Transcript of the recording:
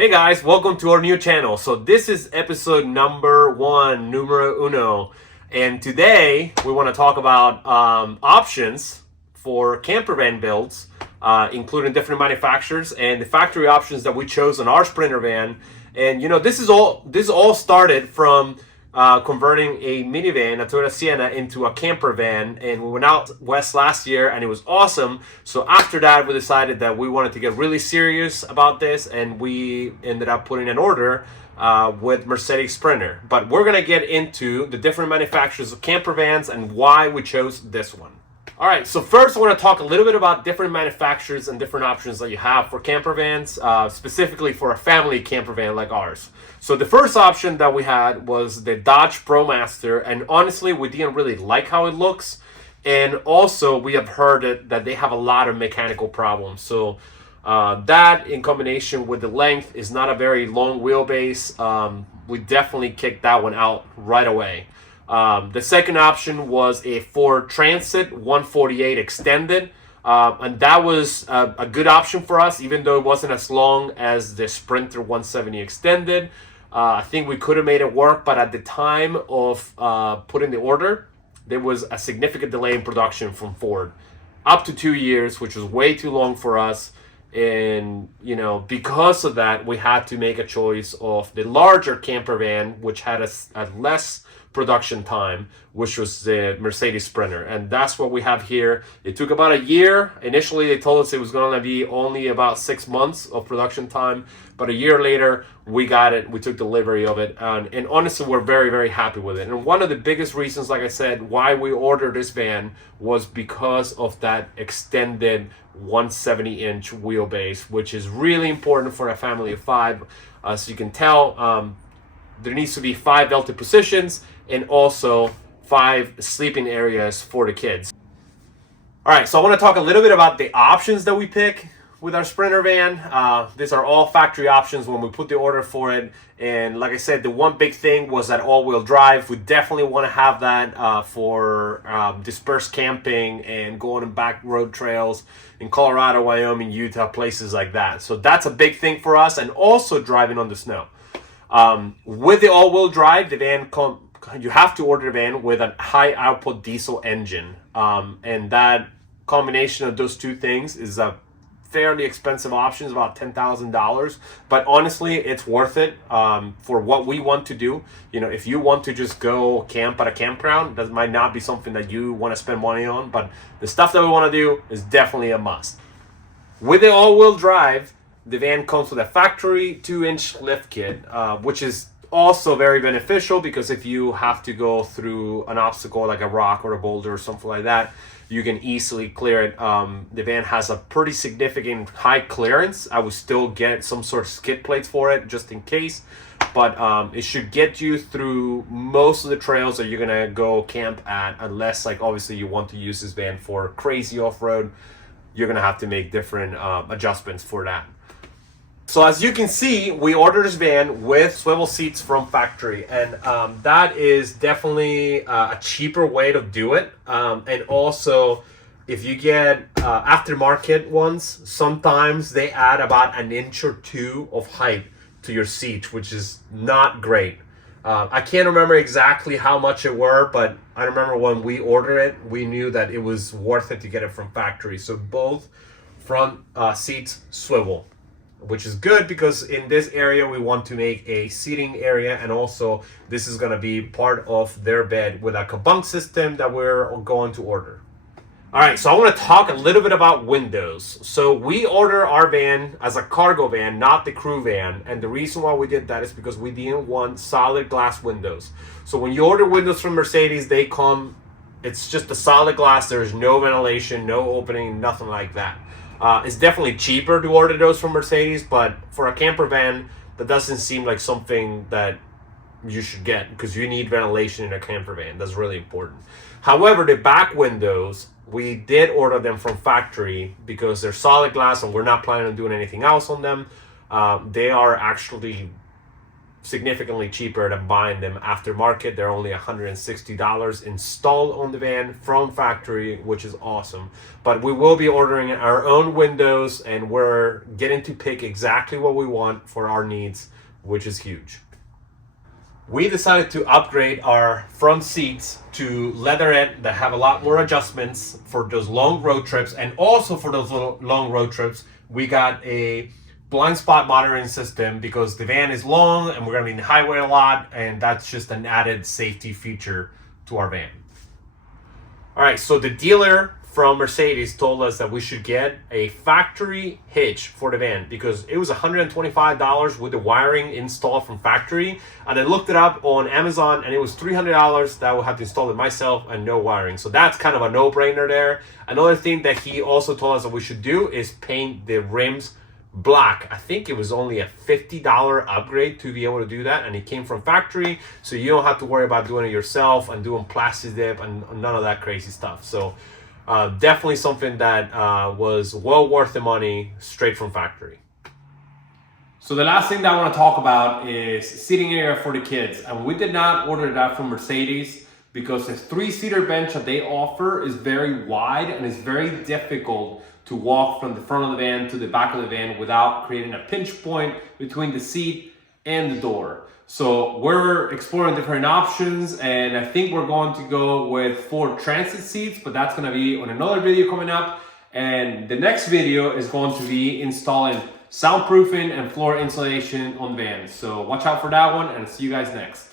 Hey guys, welcome to our new channel. So this is episode number one, numero uno. And today we want to talk about options for camper van builds, including different manufacturers and the factory options that we chose on our Sprinter van. And this all started from converting a minivan, a Toyota Sienna, into a camper van, and we went out west last year and it was awesome. So after that we decided that we wanted to get really serious about this, and we ended up putting an order with Mercedes Sprinter. But we're gonna get into the different manufacturers of camper vans and why we chose this one. All right, so first I want to talk a little bit about different manufacturers and different options that you have for camper vans, specifically for a family camper van like ours. So the first option that we had was the Dodge ProMaster, and honestly, we didn't really like how it looks. And also, we have heard that they have a lot of mechanical problems. So that in combination with the length is not a very long wheelbase. We definitely kicked that one out right away. The second option was a Ford Transit 148 extended, and that was a good option for us, even though it wasn't as long as the Sprinter 170 extended. I think we could have made it work, but at the time of putting the order, there was a significant delay in production from Ford, up to 2 years, which was way too long for us. And because of that, we had to make a choice of the larger camper van, which had a less production time, which was the Mercedes Sprinter, and that's what we have here. It took about a year. Initially they told us it was going to be only about 6 months of production time, but a year later we got it. We took delivery of it, and honestly we're very, very happy with it. And one of the biggest reasons, like I said, why we ordered this van was because of that extended 170-inch wheelbase, which is really important for a family of five. As you can tell, there needs to be 5 belted positions and also 5 sleeping areas for the kids. All right, so I want to talk a little bit about the options that we pick with our Sprinter van. These are all factory options when we put the order for it. And like I said, the one big thing was that all-wheel drive. We definitely want to have that for dispersed camping and going on back road trails in Colorado, Wyoming, Utah, places like that. So that's a big thing for us, and also driving on the snow. With the all-wheel drive, the van you have to order the van with a high output diesel engine, and that combination of those two things is a fairly expensive option. It's about $10,000, but honestly it's worth it for what we want to do. If you want to just go camp at a campground, that might not be something that you want to spend money on, but the stuff that we want to do is definitely a must. With the all-wheel drive, the van comes with a factory 2-inch lift kit, which is also very beneficial, because if you have to go through an obstacle like a rock or a boulder or something like that, you can easily clear it. The van has a pretty significant high clearance. I would still get some sort of skid plates for it just in case, but it should get you through most of the trails that you're gonna go camp at, unless obviously you want to use this van for crazy off-road. You're gonna have to make different adjustments for that. So as you can see, we ordered this van with swivel seats from factory, and that is definitely a cheaper way to do it. And also, if you get aftermarket ones, sometimes they add about 1 inch or 2 of height to your seat, which is not great. I can't remember exactly how much it were, but I remember when we ordered it, we knew that it was worth it to get it from factory. So both front seats swivel, which is good because in this area we want to make a seating area, and also this is going to be part of their bed with a bunk system that we're going to order. All right, so I want to talk a little bit about windows. So we order our van as a cargo van, not the crew van, and the reason why we did that is because we didn't want solid glass windows. So when you order windows from Mercedes, they come, it's just a solid glass. There's no ventilation, no opening, nothing like that. It's definitely cheaper to order those from Mercedes, but for a camper van, that doesn't seem like something that you should get, because you need ventilation in a camper van. That's really important. However, the back windows, we did order them from factory because they're solid glass and we're not planning on doing anything else on them. They are actually significantly cheaper than buying them aftermarket. They're only $160 installed on the van from factory, which is awesome. But we will be ordering our own windows, and we're getting to pick exactly what we want for our needs, which is huge. We decided to upgrade our front seats to leatherette that have a lot more adjustments for those long road trips. And also for those long road trips, we got a blind spot monitoring system because the van is long and we're going to be in the highway a lot, and that's just an added safety feature to our van. All right, so the dealer from Mercedes told us that we should get a factory hitch for the van because it was $125 with the wiring installed from factory. And I looked it up on Amazon and it was $300 that I would have to install it myself and no wiring. So that's kind of a no-brainer there. Another thing that he also told us that we should do is paint the rims black. I think it was only a $50 upgrade to be able to do that, and it came from factory, so you don't have to worry about doing it yourself and doing plastic dip and none of that crazy stuff. So definitely something that was well worth the money straight from factory. So the last thing that I want to talk about is seating area for the kids, and we did not order that from Mercedes because the 3-seater bench that they offer is very wide and it's very difficult to walk from the front of the van to the back of the van without creating a pinch point between the seat and the door. So we're exploring different options, and I think we're going to go with 4 transit seats, but that's going to be on another video coming up. And the next video is going to be installing soundproofing and floor insulation on vans. So watch out for that one, and see you guys next.